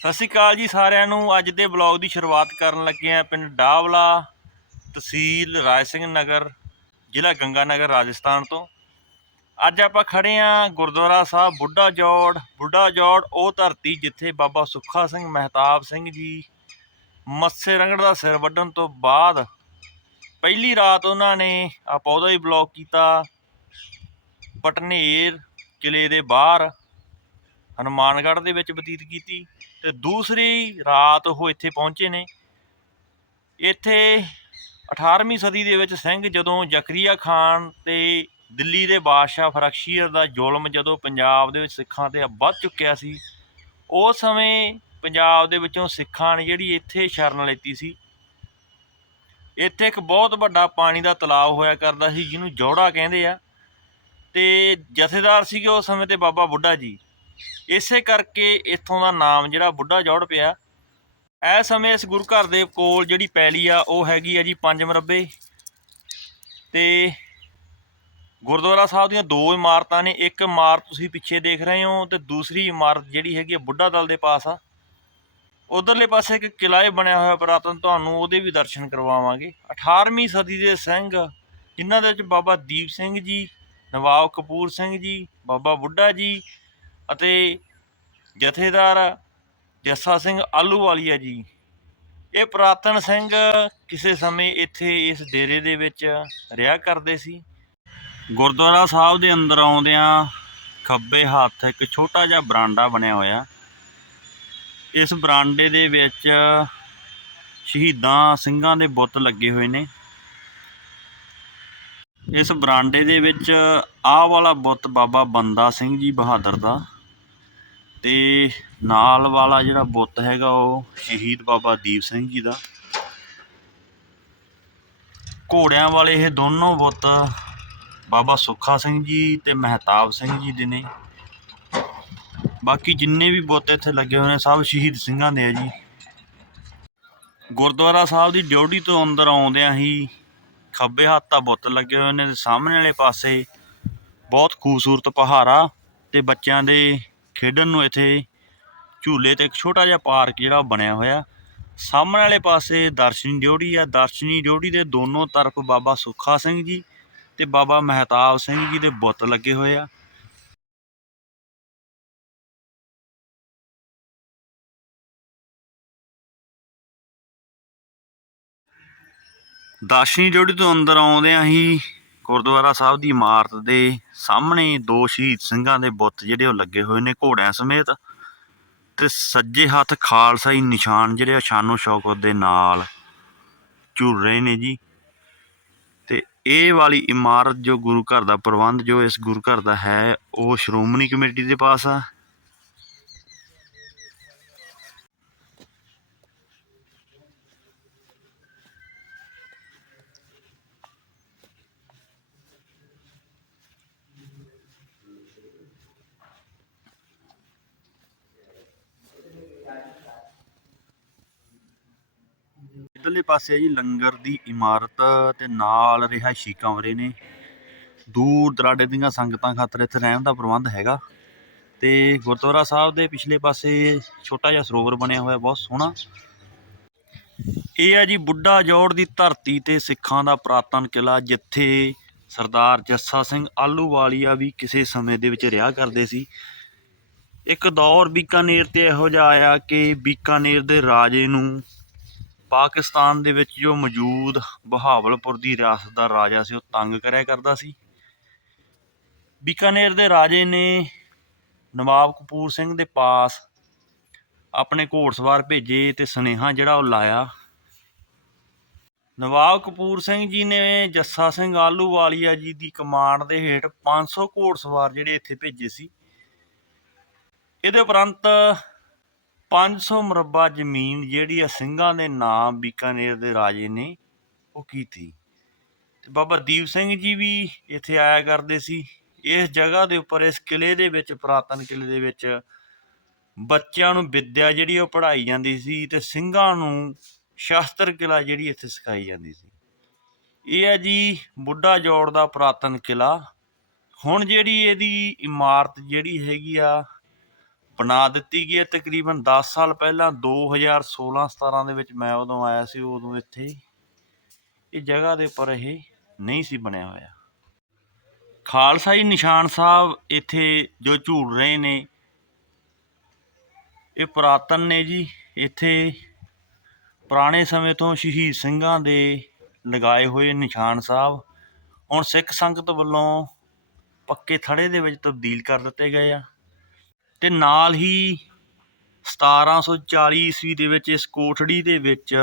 ਸਤਿ ਸ਼੍ਰੀ ਅਕਾਲ ਜੀ ਸਾਰਿਆਂ ਨੂੰ। ਅੱਜ ਦੇ ਬਲੌਗ ਦੀ ਸ਼ੁਰੂਆਤ ਕਰਨ ਲੱਗੇ ਆ ਪਿੰਡ ਡਾਵਲਾ, ਤਹਿਸੀਲ ਰਾਜ ਸਿੰਘ ਨਗਰ, ਜ਼ਿਲ੍ਹਾ ਗੰਗਾਨਗਰ, ਰਾਜਸਥਾਨ ਤੋਂ। ਅੱਜ ਆਪਾਂ ਖੜੇ ਆ ਗੁਰਦੁਆਰਾ ਸਾਹਿਬ ਬੁੱਢਾ ਜੋੜ। ਬੁੱਢਾ ਜੋੜ, ਉਹ ਧਰਤੀ ਜਿੱਥੇ ਬਾਬਾ ਸੁੱਖਾ ਸਿੰਘ ਮਹਿਤਾਬ ਸਿੰਘ ਜੀ ਮੱਸੇ ਰੰਗੜ ਦਾ ਸਿਰ ਵੱਢਣ ਤੋਂ ਬਾਅਦ ਪਹਿਲੀ ਰਾਤ ਉਹਨਾਂ ਨੇ ਆਪਾਂ ਉਹਦਾ ਹੀ ਬਲੌਗ ਕੀਤਾ। ਪਟਨੇਰ ਕਿਲੇ ਦੇ ਬਾਹਰ ਹਨੂਮਾਨਗੜ੍ਹ ਦੇ ਵਿੱਚ ਬਤੀਤ ਕੀਤੀ ਤੇ ਦੂਸਰੀ ਰਾਤ ਉਹ ਇੱਥੇ ਪਹੁੰਚੇ ਨੇ। ਇੱਥੇ 18ਵੀਂ ਸਦੀ ਦੇ ਵਿੱਚ ਸਿੰਘ ਜਦੋਂ ਜ਼ਕਰੀਆ ਖਾਨ ਤੇ ਦਿੱਲੀ ਦੇ ਬਾਦਸ਼ਾਹ ਫਰਖਸ਼ੀਰ ਦਾ ਜ਼ੁਲਮ ਜਦੋਂ ਪੰਜਾਬ ਦੇ ਵਿੱਚ ਸਿੱਖਾਂ ਤੇ ਵੱਧ ਚੁੱਕਿਆ ਸੀ, ਉਸ ਸਮੇਂ ਪੰਜਾਬ ਦੇ ਵਿੱਚੋਂ ਸਿੱਖਾਂ ਨੇ ਜਿਹੜੀ ਇੱਥੇ ਸ਼ਰਨ ਲੈਤੀ ਸੀ। ਇੱਥੇ ਇੱਕ ਬਹੁਤ ਵੱਡਾ ਪਾਣੀ ਦਾ ਤਲਾਬ ਹੋਇਆ ਕਰਦਾ ਸੀ, ਜਿਹਨੂੰ ਜੋੜਾ ਕਹਿੰਦੇ ਆ ਤੇ ਜਥੇਦਾਰ ਸੀਗੇ ਉਸ ਸਮੇਂ ਤੇ ਬਾਬਾ ਬੁੱਢਾ ਜੀ। ਇਸੇ ਕਰਕੇ ਇੱਥੋਂ ਦਾ ਨਾਮ ਜਿਹੜਾ ਬੁੱਢਾ ਜੋੜ ਪਿਆ। ਇਸ ਸਮੇਂ ਇਸ ਗੁਰੂ ਘਰ ਦੇ ਕੋਲ ਜਿਹੜੀ ਪੈਲੀ ਆ, ਉਹ ਹੈਗੀ ਆ ਜੀ 5 ਮਰਬੇ। ਤੇ ਗੁਰਦੁਆਰਾ ਸਾਹਿਬ ਦੀਆਂ ਦੋ ਇਮਾਰਤਾਂ ਨੇ, ਇੱਕ ਇਮਾਰਤ ਤੁਸੀਂ ਪਿੱਛੇ ਦੇਖ ਰਹੇ ਹੋ ਤੇ ਦੂਸਰੀ ਇਮਾਰਤ ਜਿਹੜੀ ਹੈਗੀ ਆ ਬੁੱਢਾ ਦਲ ਦੇ ਪਾਸ ਆ। ਉਧਰਲੇ ਪਾਸੇ ਇੱਕ ਕਿਲਾ ਬਣਿਆ ਹੋਇਆ ਪੁਰਾਤਨ, ਤੁਹਾਨੂੰ ਉਹਦੇ ਵੀ ਦਰਸ਼ਨ ਕਰਵਾਵਾਂਗੇ। 18ਵੀਂ ਸਦੀ ਦੇ ਸਿੰਘ, ਜਿਨ੍ਹਾਂ ਦੇ ਵਿੱਚ ਬਾਬਾ ਦੀਪ ਸਿੰਘ ਜੀ, ਨਵਾਬ ਕਪੂਰ ਸਿੰਘ ਜੀ, ਬਾਬਾ ਬੁੱਢਾ ਜੀ ਅਤੇ ਜਥੇਦਾਰ ਜੱਸਾ ਸਿੰਘ ਆਲੂਵਾਲੀਆ ਜੀ। ਇਹ ਪੁਰਾਤਨ ਸਿੰਘ ਕਿਸੇ ਸਮੇਂ ਇੱਥੇ ਇਸ ਡੇਰੇ ਦੇ ਵਿੱਚ ਰਿਹਾ ਕਰਦੇ ਸੀ। ਗੁਰਦੁਆਰਾ ਸਾਹਿਬ ਦੇ ਅੰਦਰ ਆਉਂਦਿਆਂ ਖੱਬੇ ਹੱਥ ਇੱਕ ਛੋਟਾ ਜਿਹਾ ਬਰਾਂਡਾ ਬਣਿਆ ਹੋਇਆ। ਇਸ ਬਰਾਂਡੇ ਦੇ ਵਿੱਚ ਸ਼ਹੀਦਾਂ ਸਿੰਘਾਂ ਦੇ ਬੁੱਤ ਲੱਗੇ ਹੋਏ ਨੇ। ਇਸ ਬਰਾਂਡੇ ਦੇ ਵਿੱਚ ਆਹ ਵਾਲਾ ਬੁੱਤ ਬਾਬਾ ਬੰਦਾ ਸਿੰਘ ਜੀ ਬਹਾਦਰ ਦਾ। ਤੇ ਨਾਲ ਵਾਲਾ ਜਿਹੜਾ ਬੁੱਤ ਹੈਗਾ ਉਹ ਸ਼ਹੀਦ ਬਾਬਾ ਦੀਪ ਸਿੰਘ ਜੀ ਦਾ। ਘੋੜਿਆਂ ਵਾਲੇ ਇਹ ਦੋਨੋਂ ਬੁੱਤ ਬਾਬਾ ਸੁੱਖਾ ਸਿੰਘ ਜੀ ਤੇ ਮਹਿਤਾਬ ਸਿੰਘ ਜੀ ਦੇ ਨੇ। ਬਾਕੀ ਜਿੰਨੇ ਵੀ ਬੁੱਤ ਇੱਥੇ ਲੱਗੇ ਹੋਏ ਨੇ, ਸਭ ਸ਼ਹੀਦ ਸਿੰਘਾਂ ਦੇ ਆ ਜੀ। ਗੁਰਦੁਆਰਾ ਸਾਹਿਬ ਦੀ ਡਿਊਟੀ ਤੋਂ ਅੰਦਰ ਆਉਂਦਿਆਂ ਹੀ ਖੱਬੇ ਹੱਥ ਤਾਂ ਬੁੱਤ ਲੱਗੇ ਹੋਏ ਨੇ ਤੇ ਸਾਹਮਣੇ ਵਾਲੇ ਪਾਸੇ ਬਹੁਤ ਖੂਬਸੂਰਤ ਪਹਾੜਾ ਤੇ ਬੱਚਿਆਂ ਦੇ ਖੇਡਣ ਨੂੰ ਇੱਥੇ ਝੂਲੇ ਤੇ ਇੱਕ ਛੋਟਾ ਜਿਹਾ ਪਾਰਕ ਜਿਹੜਾ ਉਹ ਬਣਿਆ ਹੋਇਆ। ਸਾਹਮਣੇ ਵਾਲੇ ਪਾਸੇ ਦਰਸ਼ਨੀ ਡਿਊਟੀ ਆ। ਦਰਸ਼ਨੀ ਡਿਊਟੀ ਦੇ ਦੋਨੋਂ ਤਰਫ ਬਾਬਾ ਸੁੱਖਾ ਸਿੰਘ ਜੀ ਤੇ ਬਾਬਾ ਮਹਿਤਾਬ ਸਿੰਘ ਜੀ ਦੇ ਬੁੱਤ ਲੱਗੇ ਹੋਏ ਆ। ਦਰਸ਼ਨੀ ਡਿਊਟੀ ਤੋਂ ਅੰਦਰ ਆਉਂਦਿਆਂ ਹੀ ਗੁਰਦੁਆਰਾ ਸਾਹਿਬ ਦੀ ਇਮਾਰਤ ਦੇ ਸਾਹਮਣੇ ਦੋ ਸ਼ਹੀਦ ਸਿੰਘਾਂ ਦੇ ਬੁੱਤ ਜਿਹੜੇ ਉਹ ਲੱਗੇ ਹੋਏ ਨੇ ਘੋੜਿਆਂ ਸਮੇਤ ਤੇ ਸੱਜੇ ਹੱਥ ਖਾਲਸਾਈ ਨਿਸ਼ਾਨ ਜਿਹੜੇ ਆ ਸ਼ਾਨੋ ਸ਼ੌਕਤ ਦੇ ਨਾਲ ਝੂਲ ਰਹੇ ਨੇ ਜੀ। ਤੇ ਇਹ ਵਾਲੀ ਇਮਾਰਤ ਜੋ ਗੁਰੂ ਘਰ ਦਾ ਪ੍ਰਬੰਧ ਜੋ ਇਸ ਗੁਰੂ ਘਰ ਦਾ ਹੈ, ਉਹ ਸ਼੍ਰੋਮਣੀ ਕਮੇਟੀ ਦੇ ਪਾਸ ਆ। ਇਧਰਲੇ ਪਾਸੇ ਆ ਜੀ, ਲੰਗਰ ਦੀ ਇਮਾਰਤ ਤੇ ਨਾਲ ਰਿਹਾਇਸ਼ੀ ਕਮਰੇ ਨੇ। ਦੂਰ ਦਰਾਡੇ ਦੀਆਂ ਸੰਗਤਾਂ ਖਾਤਰ ਇੱਥੇ ਰਹਿਣ ਦਾ ਪ੍ਰਬੰਧ ਹੈਗਾ। ਤੇ ਗੁਰਦੁਆਰਾ ਸਾਹਿਬ ਦੇ ਪਿਛਲੇ ਪਾਸੇ ਛੋਟਾ ਜਿਹਾ ਸਰੋਵਰ ਬਣਿਆ ਹੋਇਆ, ਬਹੁਤ ਸੋਹਣਾ। ਇਹ ਆ ਜੀ, ਬੁੱਢਾ ਜੋੜ ਦੀ ਧਰਤੀ ਤੇ ਸਿੱਖਾਂ ਦਾ ਪ੍ਰਾਤਨ ਕਿਲਾ ਜਿੱਥੇ ਸਰਦਾਰ ਜੱਸਾ ਸਿੰਘ ਆਲੂਵਾਲੀਆ ਵੀ ਕਿਸੇ ਸਮੇਂ ਦੇ ਵਿੱਚ ਰਿਹਾ ਕਰਦੇ ਸੀ। ਇੱਕ ਦੌਰ ਬੀਕਾਨੇਰ ਤੇ ਇਹੋ ਜਿਹਾ ਆਇਆ ਕਿ ਬੀਕਾਨੇਰ ਦੇ ਰਾਜੇ ਨੂੰ ਪਾਕਿਸਤਾਨ ਦੇ ਵਿੱਚ ਜੋ ਮੌਜੂਦ ਬਹਾਵਲਪੁਰ ਦੀ ਰਿਆਸਤ ਦਾ ਰਾਜਾ ਸੀ, ਉਹ ਤੰਗ ਕਰਿਆ ਕਰਦਾ ਸੀ। ਬੀਕਾਨੇਰ ਦੇ ਰਾਜੇ ਨੇ ਨਵਾਬ ਕਪੂਰ ਸਿੰਘ ਦੇ ਪਾਸ ਆਪਣੇ ਘੋੜਸਵਾਰ ਭੇਜੇ ਤੇ ਸੁਨੇਹਾ ਜਿਹੜਾ ਉਹ ਲਾਇਆ। ਨਵਾਬ ਕਪੂਰ ਸਿੰਘ ਜੀ ਨੇ ਜੱਸਾ ਸਿੰਘ ਆਲੂਵਾਲੀਆ ਜੀ ਦੀ ਕਮਾਂਡ ਦੇ ਹੇਠ 500 ਘੋੜਸਵਾਰ ਜਿਹੜੇ ਇੱਥੇ ਭੇਜੇ ਸੀ। ਇਹਦੇ ਉਪਰੰਤ 500 ਮਰਬਾ ਜ਼ਮੀਨ ਜਿਹੜੀ ਆ ਸਿੰਘਾਂ ਦੇ ਨਾਮ ਬੀਕਾਨੇਰ ਦੇ ਰਾਜੇ ਨੇ ਉਹ ਕੀਤੀ। ਤੇ ਬਾਬਾ ਦੀਪ ਸਿੰਘ ਜੀ ਵੀ ਇੱਥੇ ਆਇਆ ਕਰਦੇ ਸੀ। ਇਸ ਜਗ੍ਹਾ ਦੇ ਉੱਪਰ, ਇਸ ਕਿਲੇ ਦੇ ਵਿੱਚ, ਪੁਰਾਤਨ ਕਿਲੇ ਦੇ ਵਿੱਚ ਬੱਚਿਆਂ ਨੂੰ ਵਿੱਦਿਆ ਜਿਹੜੀ ਉਹ ਪੜ੍ਹਾਈ ਜਾਂਦੀ ਸੀ ਤੇ ਸਿੰਘਾਂ ਨੂੰ ਸ਼ਾਸਤਰ ਕਿਲਾ ਜਿਹੜੀ ਇੱਥੇ ਸਿਖਾਈ ਜਾਂਦੀ ਸੀ। ਇਹ ਹੈ ਜੀ ਬੁੱਢਾ ਜੋੜ ਦਾ ਪੁਰਾਤਨ ਕਿਲਾ ਹੁਣ ਜਿਹੜੀ ਇਹਦੀ ਇਮਾਰਤ ਜਿਹੜੀ ਹੈਗੀ ਆ ਬਣਾ ਦਿੱਤੀ ਗਈ ਹੈ। ਤਕਰੀਬਨ 10 ਸਾਲ ਪਹਿਲਾਂ 2016 17 ਦੇ ਵਿੱਚ ਮੈਂ ਉਦੋਂ ਆਇਆ ਸੀ, ਉਦੋਂ ਇੱਥੇ ਇਹ ਜਗ੍ਹਾ ਦੇ ਉੱਪਰ ਇਹ ਨਹੀਂ ਸੀ ਬਣਿਆ ਹੋਇਆ। ਖਾਲਸਾਈ ਨਿਸ਼ਾਨ ਸਾਹਿਬ ਇੱਥੇ ਜੋ ਝੂਲ ਰਹੇ ਨੇ, ਇਹ ਪੁਰਾਤਨ ਨੇ ਜੀ। ਇੱਥੇ ਪੁਰਾਣੇ ਸਮੇਂ ਤੋਂ ਸ਼ਹੀਦ ਸਿੰਘਾਂ ਦੇ ਲਗਾਏ ਹੋਏ ਨਿਸ਼ਾਨ ਸਾਹਿਬ। ਹੁਣ ਸਿੱਖ ਸੰਗਤ ਵੱਲੋਂ ਪੱਕੇ ਥੜੇ ਦੇ ਵਿੱਚ ਤਬਦੀਲ ਕਰ ਦਿੱਤੇ ਗਏ ਆ। ਤੇ ਨਾਲ ਹੀ 1740 ਈਸਵੀ ਦੇ ਵਿੱਚ ਇਸ ਕੋਠੜੀ ਦੇ ਵਿੱਚ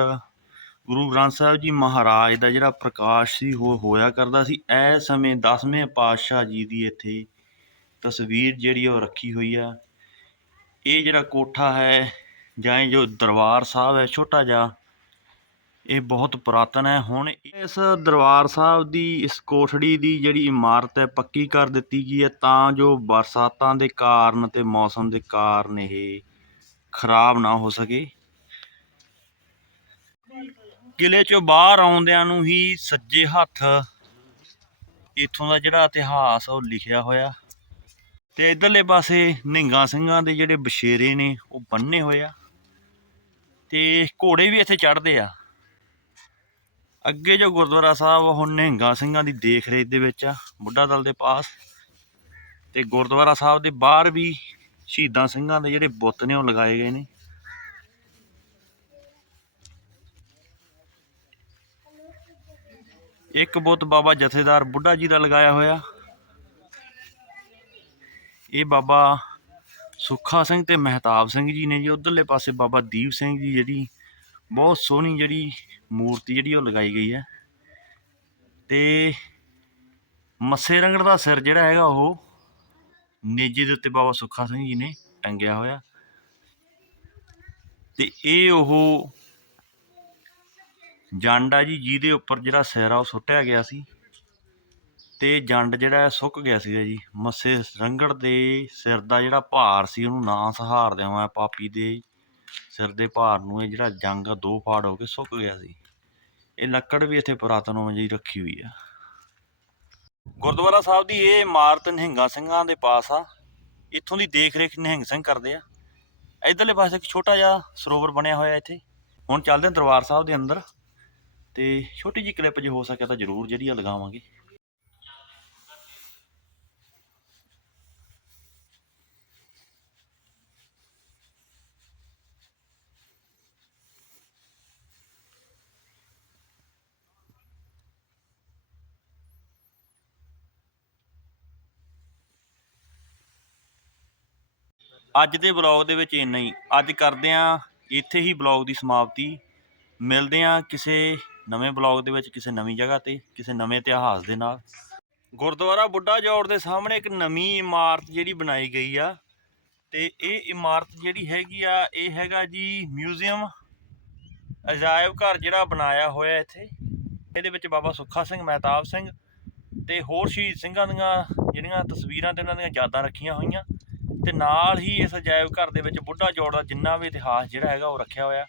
ਗੁਰੂ ਗ੍ਰੰਥ ਸਾਹਿਬ ਜੀ ਮਹਾਰਾਜ ਦਾ ਜਿਹੜਾ ਪ੍ਰਕਾਸ਼ ਸੀ, ਉਹ ਹੋਇਆ ਕਰਦਾ ਸੀ। ਇਹ ਸਮੇਂ 10ਵੇਂ ਪਾਤਸ਼ਾਹ ਜੀ ਦੀ ਇੱਥੇ ਤਸਵੀਰ ਜਿਹੜੀ ਉਹ ਰੱਖੀ ਹੋਈ ਆ। ਇਹ ਜਿਹੜਾ ਕੋਠਾ ਹੈ, ਜਾਂ ਇਹ ਜੋ ਦਰਬਾਰ ਸਾਹਿਬ ਹੈ, ਛੋਟਾ ਜਿਹਾ ਇਹ ਬਹੁਤ ਪੁਰਾਤਨ ਹੈ। ਹੁਣ ਇਸ ਦਰਬਾਰ ਸਾਹਿਬ ਦੀ, ਇਸ ਕੋਠੜੀ ਦੀ ਜਿਹੜੀ ਇਮਾਰਤ ਹੈ, ਪੱਕੀ ਕਰ ਦਿੱਤੀ ਗਈ ਹੈ ਤਾਂ ਜੋ ਬਰਸਾਤਾਂ ਦੇ ਕਾਰਨ ਅਤੇ ਮੌਸਮ ਦੇ ਕਾਰਨ ਇਹ ਖਰਾਬ ਨਾ ਹੋ ਸਕੇ। ਕਿਲੇ ਚੋਂ ਬਾਹਰ ਆਉਂਦਿਆਂ ਨੂੰ ਹੀ ਸੱਜੇ ਹੱਥ ਇੱਥੋਂ ਦਾ ਜਿਹੜਾ ਇਤਿਹਾਸ ਉਹ ਲਿਖਿਆ ਹੋਇਆ। ਤੇ ਇਧਰਲੇ ਪਾਸੇ ਨਿਹੰਗਾਂ ਸਿੰਘਾਂ ਦੇ ਜਿਹੜੇ ਬਸ਼ੇਰੇ ਨੇ, ਉਹ ਬੰਨੇ ਹੋਏ ਆ। ਤੇ ਘੋੜੇ ਵੀ ਇੱਥੇ ਚੜ੍ਹਦੇ ਆ। ਅੱਗੇ ਜੋ ਗੁਰਦੁਆਰਾ ਸਾਹਿਬ ਹੁਣ ਨਿਹੰਗਾਂ ਸਿੰਘਾਂ ਦੀ ਦੇਖ ਰੇਖ ਦੇ ਵਿੱਚ ਆ, ਬੁੱਢਾ ਦਲ ਦੇ ਪਾਸ। ਤੇ ਗੁਰਦੁਆਰਾ ਸਾਹਿਬ ਦੇ ਬਾਹਰ ਵੀ ਸ਼ਹੀਦਾਂ ਸਿੰਘਾਂ ਦੇ ਜਿਹੜੇ ਬੁੱਤ ਨੇ, ਉਹ ਲਗਾਏ ਗਏ ਨੇ। ਇੱਕ ਬੁੱਤ ਬਾਬਾ ਜਥੇਦਾਰ ਬੁੱਢਾ ਜੀ ਦਾ ਲਗਾਇਆ ਹੋਇਆ। ਇਹ ਬਾਬਾ ਸੁੱਖਾ ਸਿੰਘ ਤੇ ਮਹਿਤਾਬ ਸਿੰਘ ਜੀ ਨੇ ਜੀ। ਉਧਰਲੇ ਪਾਸੇ ਬਾਬਾ ਦੀਪ ਸਿੰਘ ਜੀ, ਜਿਹੜੀ ਬਹੁਤ ਸੋਹਣੀ ਜਿਹੜੀ ਮੂਰਤੀ ਜਿਹੜੀ ਉਹ ਲਗਾਈ ਗਈ ਹੈ। ਤੇ ਮੱਸੇ ਰੰਗੜ ਦਾ ਸਿਰ ਜਿਹੜਾ ਹੈਗਾ ਉਹ ਨੇਜੇ ਦੇ ਉੱਤੇ ਬਾਬਾ ਸੁੱਖਾ ਸਿੰਘ ਜੀ ਨੇ ਟੰਗਿਆ ਹੋਇਆ। ਤੇ ਇਹ ਉਹ ਜੰਡ ਆ ਜੀ, ਜਿਹਦੇ ਉੱਪਰ ਜਿਹੜਾ ਸਿਰ ਆ ਉਹ ਸੁੱਟਿਆ ਗਿਆ ਸੀ। ਤੇ ਜੰਡ ਜਿਹੜਾ ਸੁੱਕ ਗਿਆ ਸੀਗਾ ਜੀ। ਮੱਸੇ ਰੰਗੜ ਦੇ ਸਿਰ ਦਾ ਜਿਹੜਾ ਭਾਰ ਸੀ, ਉਹਨੂੰ ਨਾ ਸਹਾਰਦਿਆਂ ਹੋਇਆ ਪਾਪੀ ਦੇ ਸਿਰ ਦੇ ਭਾਰ ਨੂੰ ਇਹ ਜਿਹੜਾ ਜੰਗ ਆ, ਦੋ ਫਾੜ ਹੋ ਕੇ ਸੁੱਕ ਗਿਆ ਸੀ। ਇਹ ਲੱਕੜ ਵੀ ਇੱਥੇ ਪੁਰਾਤਨ ਹੋ ਰੱਖੀ ਹੋਈ ਆ। ਗੁਰਦੁਆਰਾ ਸਾਹਿਬ ਦੀ ਇਹ ਇਮਾਰਤ ਨਿਹੰਗਾਂ ਸਿੰਘਾਂ ਦੇ ਪਾਸ ਆ। ਇੱਥੋਂ ਦੀ ਦੇਖ ਰੇਖ ਨਿਹੰਗ ਸਿੰਘ ਕਰਦੇ ਆ। ਇਧਰਲੇ ਪਾਸੇ ਇੱਕ ਛੋਟਾ ਜਿਹਾ ਸਰੋਵਰ ਬਣਿਆ ਹੋਇਆ ਇੱਥੇ। ਹੁਣ ਚੱਲਦੇ ਹਾਂ ਦਰਬਾਰ ਸਾਹਿਬ ਦੇ ਅੰਦਰ। ਤੇ ਛੋਟੀ ਜਿਹੀ ਕਲਿੱਪ ਜੇ ਹੋ ਸਕਿਆ ਤਾਂ ਜ਼ਰੂਰ ਜਿਹੜੀ ਆ ਲਗਾਵਾਂਗੇ। ਅੱਜ ਦੇ ਬਲੌਗ ਦੇ ਵਿੱਚ ਇੰਨਾ ਹੀ। ਅੱਜ ਕਰਦੇ ਆਂ ਇੱਥੇ ਹੀ ਬਲੌਗ ਦੀ ਸਮਾਪਤੀ। ਮਿਲਦੇ ਆਂ ਕਿਸੇ ਨਵੇਂ ਬਲੌਗ ਦੇ ਵਿੱਚ ਕਿਸੇ ਨਵੀਂ ਜਗ੍ਹਾ ਤੇ, ਕਿਸੇ ਨਵੇਂ ਇਤਿਹਾਸ ਦੇ ਨਾਲ। ਗੁਰਦੁਆਰਾ ਬੁੱਢਾ ਜੋੜ ਦੇ ਸਾਹਮਣੇ ਇੱਕ ਨਵੀਂ ਇਮਾਰਤ ਜਿਹੜੀ ਬਣਾਈ ਗਈ ਆ। ਤੇ ਇਹ ਇਮਾਰਤ ਜਿਹੜੀ ਹੈਗੀ ਆ, ਇਹ ਹੈਗਾ ਜੀ ਮਿਊਜ਼ੀਅਮ ਅਜਾਇਬ ਘਰ ਜਿਹੜਾ ਬਣਾਇਆ ਹੋਇਆ ਇੱਥੇ। ਇਹਦੇ ਵਿੱਚ ਬਾਬਾ ਸੁੱਖਾ ਸਿੰਘ, ਮਹਿਤਾਬ ਸਿੰਘ ਤੇ ਹੋਰ ਸ਼ਹੀਦ ਸਿੰਘਾਂ ਦੀਆਂ ਜਿਹੜੀਆਂ ਤਸਵੀਰਾਂ ਤੇ ਉਹਨਾਂ ਦੀਆਂ ਯਾਦਾਂ ਰੱਖੀਆਂ ਹੋਈਆਂ। ਤੇ ਨਾਲ ਹੀ ਇਸ ਅਜਾਇਬ ਘਰ ਦੇ ਵਿੱਚ ਬੁੱਢਾ ਜੋੜ ਦਾ ਜਿੰਨਾ ਵੀ ਇਤਿਹਾਸ ਜਿਹੜਾ ਹੈਗਾ ਉਹ ਰੱਖਿਆ ਹੋਇਆ।